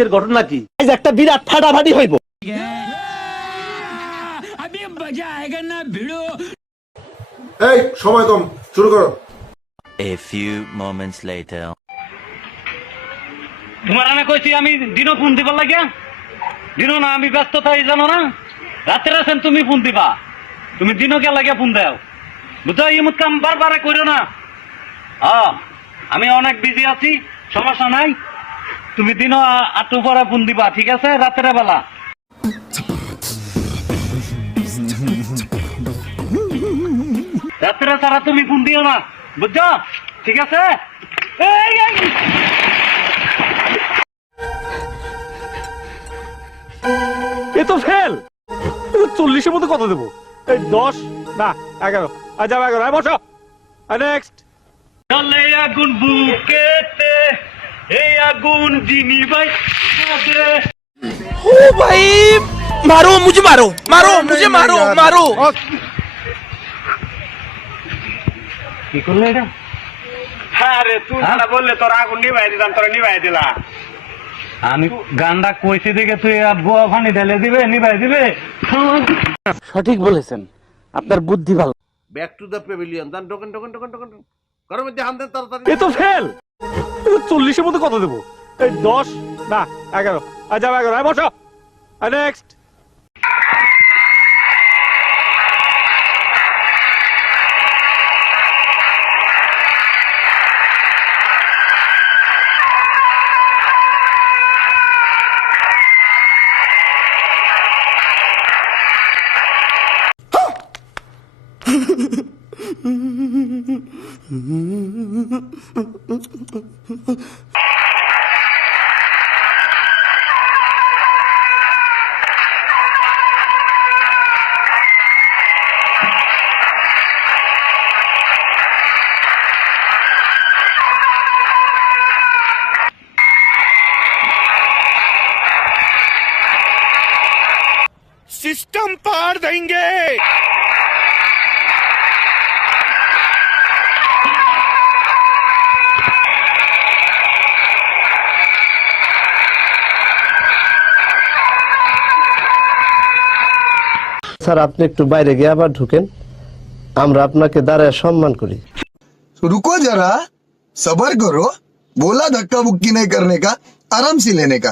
আজকের ঘটনা কি? আজ একটা বিরাট ফাটাফাটি হইব। এই সময় কম শুরু করো। A few moments later. তোমার আমি কইছি আমি দিনও ফোন দিবার লাগিয়া দিনও না আমি ব্যস্ত থাকি জানো না? রাত্রে আছেন তুমি ফোন দিবা। তুমি দিনও কে লাগিয়া ফোন দাও। বুঝছ ইমুত কাম বারবার করিও না। আমি অনেক বিজি আছি সমস্যা নাই। তুমি দিনও আ- আটটু পরে ফোন দিবা ঠিক আছে? রাত্রে বেলা। রাত্রে ছাড়া তুমি ফোন দিও না বুঝছ? ঠিক আছে। এ তো ফেল! চল্লিশের মধ্যে কত দেবো? এই দশ না এগারো। যাব এগারো। বসো। নেক্সট আগুন বুকেতে হ্যাঁ? আমি গান্ডা দেখে তুই ফানি ঢেলে দিবে নিভাই দিবে। সঠিক বলেছেন আপনার বুদ্ধি ভালো। Back to the pavilion token token মধ্যে তাড়াতাড়ি। চল্লিশের মধ্যে কত দেবো? এই দশ না এগারো। আর যাব এগারো আর বসো। নেক্সট सिस्टम पार देंगे। স্যার আপনি একটু বাইরে গিয়ে আবার ঢুকেন আমরা আপনাকে দাঁড়ায় সম্মান করি रुको जरा सबर करो बोला धक्का बुक्की नहीं करने का आराम से लेने का